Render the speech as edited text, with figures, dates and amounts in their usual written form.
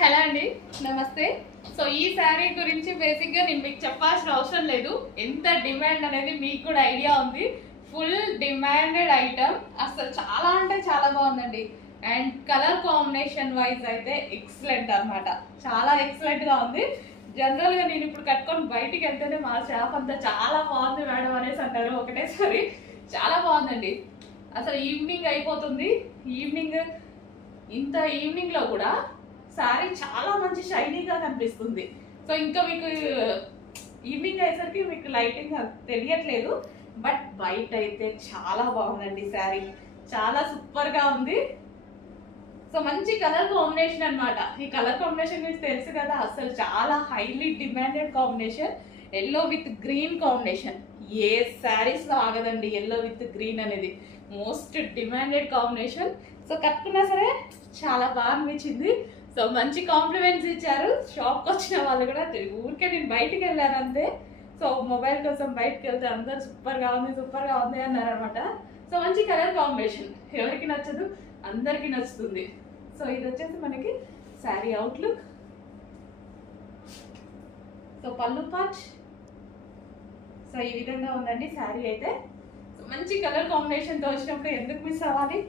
Hello అండి, నమస్తే. So ఈ శారీ గురించి బేసిక్గా నేను మీకు చెప్పాల్సిన అవసరం లేదు. ఎంత డిమాండ్ అనేది మీకు కూడా ఐడియా ఉంది. ఫుల్ డిమాండెడ్ ఐటమ్, అసలు చాలా అంటే చాలా బాగుందండి. అండ్ కలర్ కాంబినేషన్ వైజ్ అయితే ఎక్సలెంట్ అనమాట, చాలా ఎక్సలెంట్గా ఉంది. జనరల్గా నేను ఇప్పుడు కట్టుకొని బయటికి వెళ్తేనే మా షాప్ అంతా చాలా బాగుంది మేడం అనేసి అంటారు ఒకటేసారి. చాలా బాగుందండి. అసలు ఈవినింగ్ అయిపోతుంది, ఈవినింగ్లో కూడా శారీ చాలా మంచి షైనీగా కనిపిస్తుంది. సో ఇంకా మీకు ఈవినింగ్ అయ్యేసరికి మీకు లైటింగ్ తెలియట్లేదు, బట్ బయట అయితే చాలా బాగుందండి. శారీ చాలా సూపర్గా ఉంది. సో మంచి కలర్ కాంబినేషన్ అనమాట. ఈ కలర్ కాంబినేషన్ మీకు తెలుసు కదా, అసలు చాలా highly demanded combination. Yellow with green combination ఏ శారీస్లో ఆగదండి. ఎల్లో విత్ గ్రీన్ అనేది మోస్ట్ డిమాండెడ్ కాంబినేషన్. సో కట్టుకున్నా సరే చాలా బాగా అనిపించింది. సో మంచి కాంప్లిమెంట్స్ ఇచ్చారు షాప్కి వచ్చిన వాళ్ళు కూడా. ఊరికే నేను బయటికి వెళ్ళాను అంతే. సో మొబైల్ కోసం బయటకు వెళ్తే అందరు సూపర్గా ఉంది అన్నారు అనమాట. సో మంచి కలర్ కాంబినేషన్, ఎవరికి నచ్చదు, అందరికీ నచ్చుతుంది. సో ఇది వచ్చేసి మనకి శారీ అవుట్లుక్. సో పళ్ళు పార్ట్ సో ఈ విధంగా ఉందండి శారీ అయితే. సో మంచి కలర్ కాంబినేషన్తో వచ్చినప్పుడు ఎందుకు మిస్ అవ్వాలి.